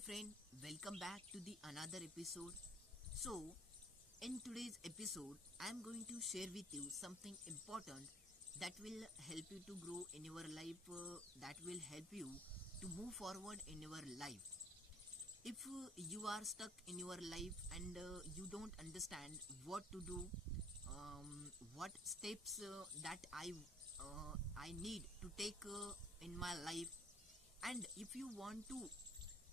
friend, welcome back to the another episode. So in today's episode I am going to share with you something important that will help you to grow in your life, that will help you to move forward in your life. If you are stuck in your life and you don't understand what to do, what steps that I need to take in my life, and if you want to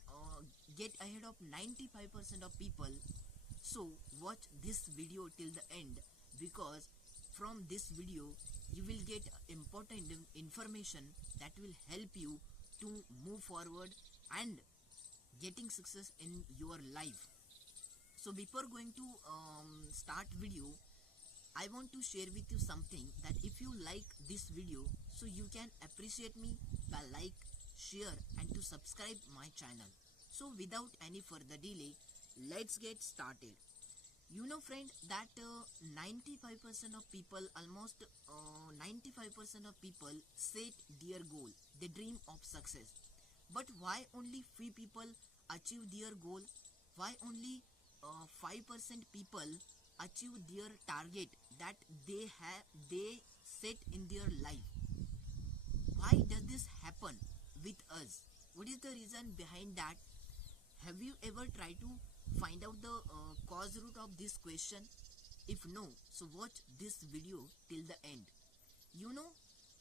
uh, get ahead of 95% of people, so watch this video till the end, because from this video you will get important information that will help you to move forward and getting success in your life. So before going to start video, I want to share with you something, that if you like this video, so you can appreciate me by like, share and to subscribe my channel. So without any further delay, let's get started. You know friend, that 95% of people, almost 95% of people set their goal, they dream of success. But why only few people achieve their goal? Why only 5% people achieve their target that they set in their life? Why does this happen with us? What is the reason behind that? Have you ever tried to find out the cause root of this question? If no, so watch this video till the end. You know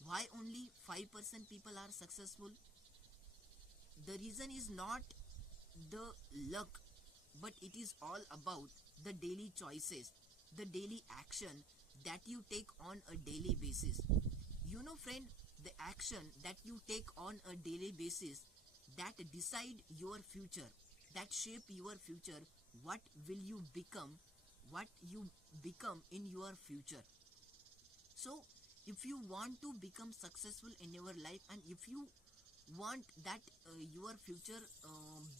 why only 5% people are successful? The reason is not the luck, but it is all about the daily choices, the daily action that you take on a daily basis. You know friend, the action that you take on a daily basis, that decide your future, that shape your future, what will you become, what you become in your future. So if you want to become successful in your life, and if you want that your future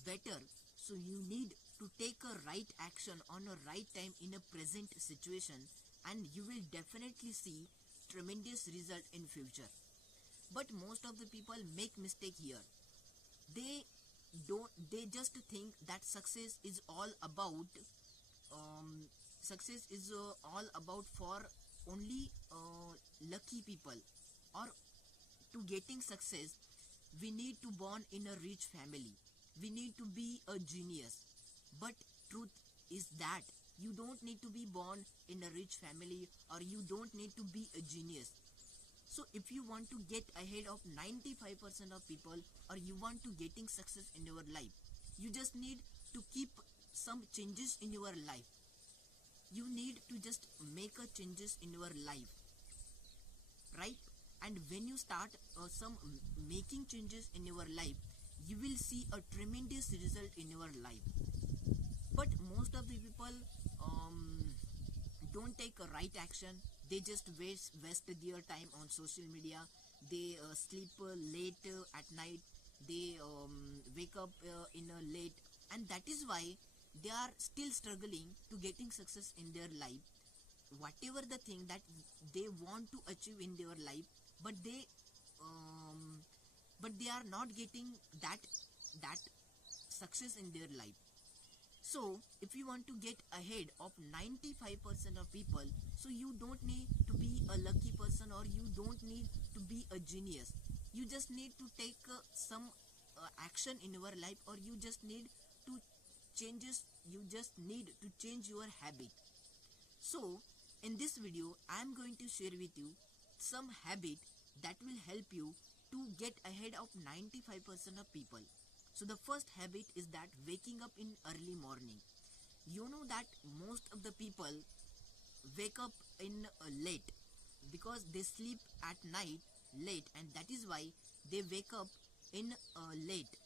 better, so you need to take a right action on a right time in a present situation, and you will definitely see tremendous result in future. But most of the people make mistake here. They just think that um, success is all about for only lucky people, or to getting success we need to born in a rich family, we need to be a genius. But truth is that you don't need to be born in a rich family, or you don't need to be a genius. So if you want to get ahead of 95% of people, or you want to getting success in your life, you just need to keep some changes in your life. You need to just make a changes in your life, right? And when you start some making changes in your life, you will see a tremendous result in your life. But most of the people don't take a right action. They just waste their time on social media. They sleep late at night. They wake up in a late, and that is why they are still struggling to getting success in their life, whatever the thing that they want to achieve in their life. But um, they are not getting that success in their life. So if you want to get ahead of 95% of people, so you don't need to be a lucky person, or you don't need to be a genius. You just need to take some action in your life, or you just need to you just need to change your habit. So in this video I am going to share with you some habit that will help you to get ahead of 95% of people. So the first habit is that waking up in early morning. You know that most of the people wake up in late, because they sleep at night late, and that is why they wake up in late.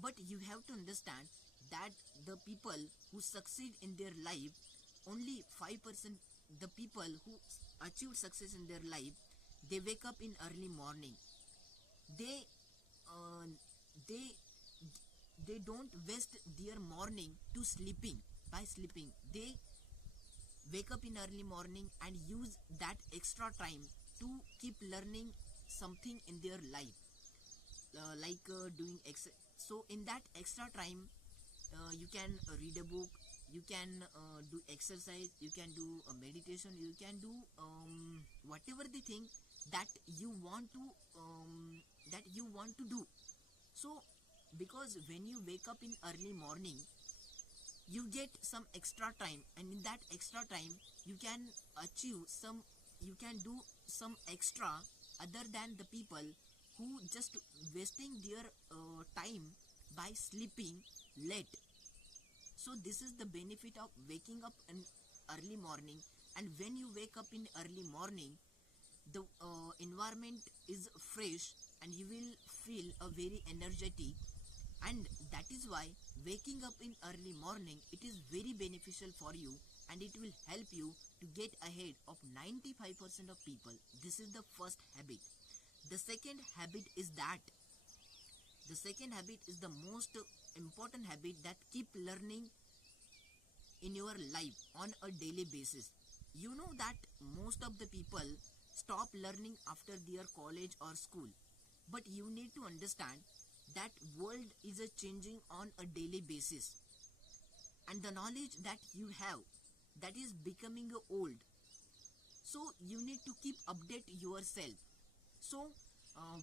But you have to understand that the people who succeed in their life, only 5%, the people who achieve success in their life, they wake up in early morning. They uh, they they don't waste their morning to sleeping. By sleeping, they wake up in early morning and use that extra time to keep learning something in their life, like doing So in that extra time, you can read a book, you can do exercise, you can do a meditation, you can do whatever the thing that you want to do. So because when you wake up in early morning, you get some extra time, and in that extra time you can achieve some, you can do some extra other than the people who just wasting their time by sleeping late. So this is the benefit of waking up in early morning. And when you wake up in early morning, the environment is fresh and you will feel a very energetic. And that is why waking up in early morning, it is very beneficial for you, and it will help you to get ahead of 95% of people. This is the first habit. The second habit is that the second habit is the most important habit, that keep learning in your life on a daily basis. You know that most of the people stop learning after their college or school, but you need to understand that world is a changing on a daily basis, and the knowledge that you have, that is becoming old. So you need to keep update yourself. So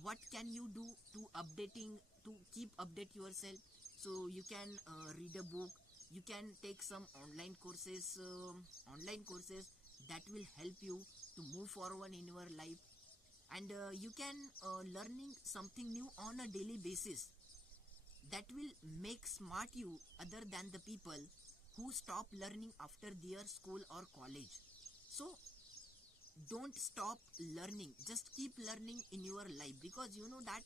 what can you do to updating, to keep update yourself? So you can read a book, you can take some online courses that will help you to move forward in your life. And you can learning something new on a daily basis, that will make smart you other than the people who stop learning after their school or college. So don't stop learning, just keep learning in your life, because you know that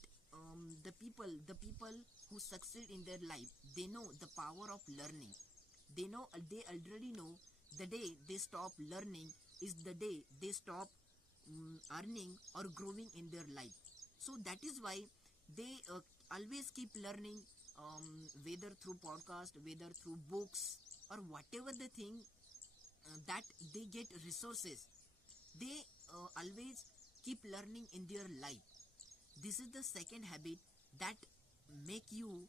the people who succeed in their life, they know the power of learning. They already know the day they stop learning is the day they stop earning or growing in their life. So that is why they always keep learning, whether through podcast, whether through books, or whatever the thing that they get resources, they always keep learning in their life. This is the second habit that make you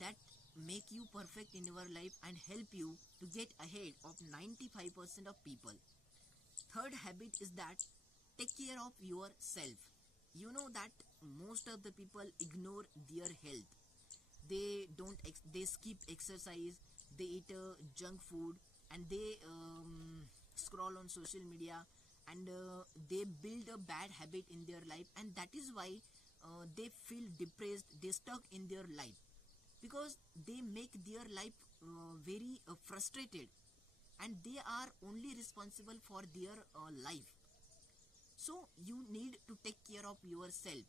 that make you perfect in your life and help you to get ahead of 95% of people. Third habit is that take care of yourself. You know that most of the people ignore their health. They don't they skip exercise, they eat junk food, and they scroll on social media, and they build a bad habit in their life, and that is why they feel depressed, they stuck in their life, because they make their life very frustrated, and they are only responsible for their life. So you need to take care of yourself.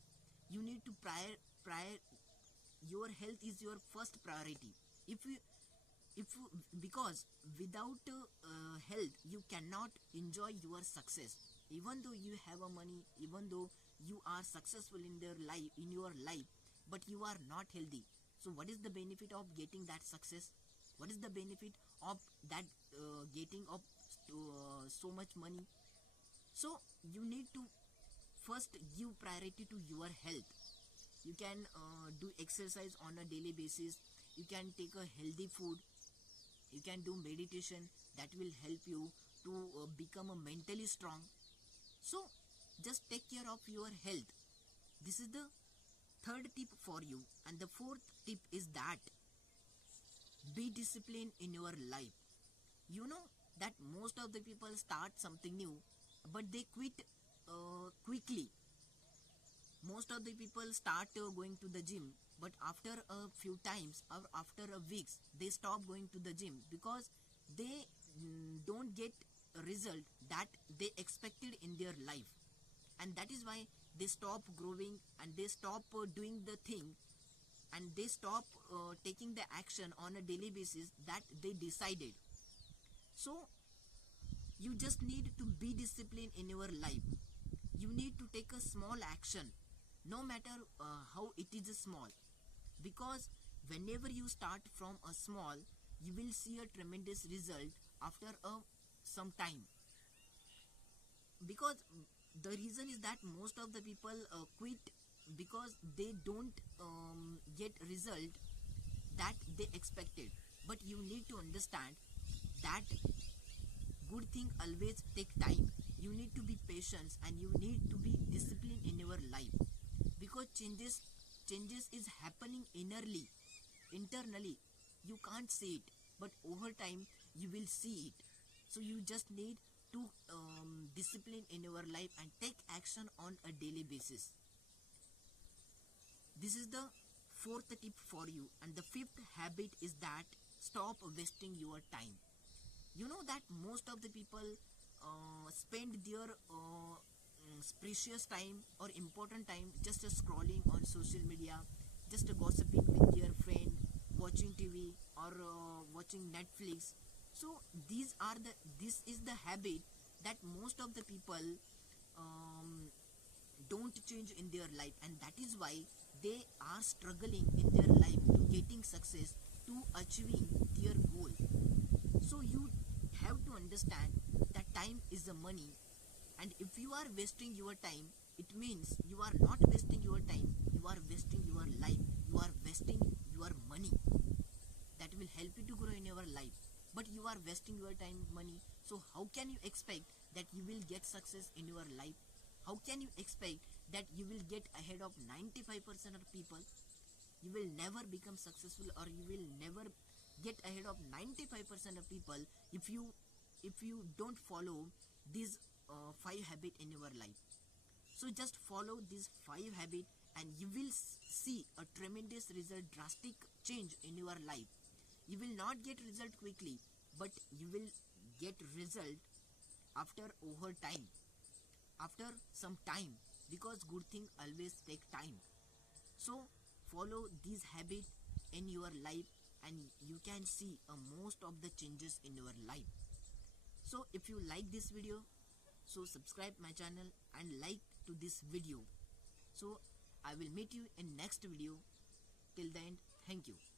You need to prior your health is your first priority. If you if you because without health you cannot enjoy your success. Even though you have a money, even though you are successful in their life, in your life, but you are not healthy, so what is the benefit of getting that success? What is the benefit of that getting of so much money? So you need to first give priority to your health. You can do exercise on a daily basis, you can take a healthy food, you can do meditation, that will help you to become a mentally strong. So just take care of your health. This is the third tip for you. And the fourth tip is that be disciplined in your life. You know that most of the people start something new, but they quit quickly. Most of the people start going to the gym, but after a few times or after a weeks they stop going to the gym, because they don't get a result that they expected in their life, and that is why they stop growing, and they stop doing the thing, and they stop taking the action on a daily basis that they decided. So you just need to be disciplined in your life. You need to take a small action, no matter how it is small, because whenever you start from a small, you will see a tremendous result after some time. Because the reason is that most of the people quit because they don't get result that they expected. But you need to understand that good thing always take time. You need to be patient and you need to be disciplined in your life, because changes is happening internally. You can't see it, but over time you will see it. So you just need to discipline in your life and take action on a daily basis. This is the fourth tip for you, and the fifth habit is that stop wasting your time. You know that most of the people spend their precious time or important time just scrolling on social media, just gossiping with their friend, watching TV or watching Netflix. So this is the habit that most of the people um, don't change in their life, and that is why they are struggling in their life to getting success, to achieving their goal. So you have to understand that time is the money, and if you are wasting your time, it means you are not wasting your time, you are wasting your life, you are wasting your money that will help you to grow in your life. But you are wasting your time, money. So how can you expect that you will get success in your life? How can you expect that you will get ahead of 95% of people? You will never become successful, or you will never get ahead of 95% of people if you don't follow these five habits in your life. So just follow these five habits and you will see a tremendous result, drastic change in your life. You will not get result quickly, but you will get result after over time, after some time, because good thing always take time. So follow these habits in your life and you can see most of the changes in your life. So if you like this video, so subscribe my channel and like to this video. So I will meet you in next video. Till then, thank you.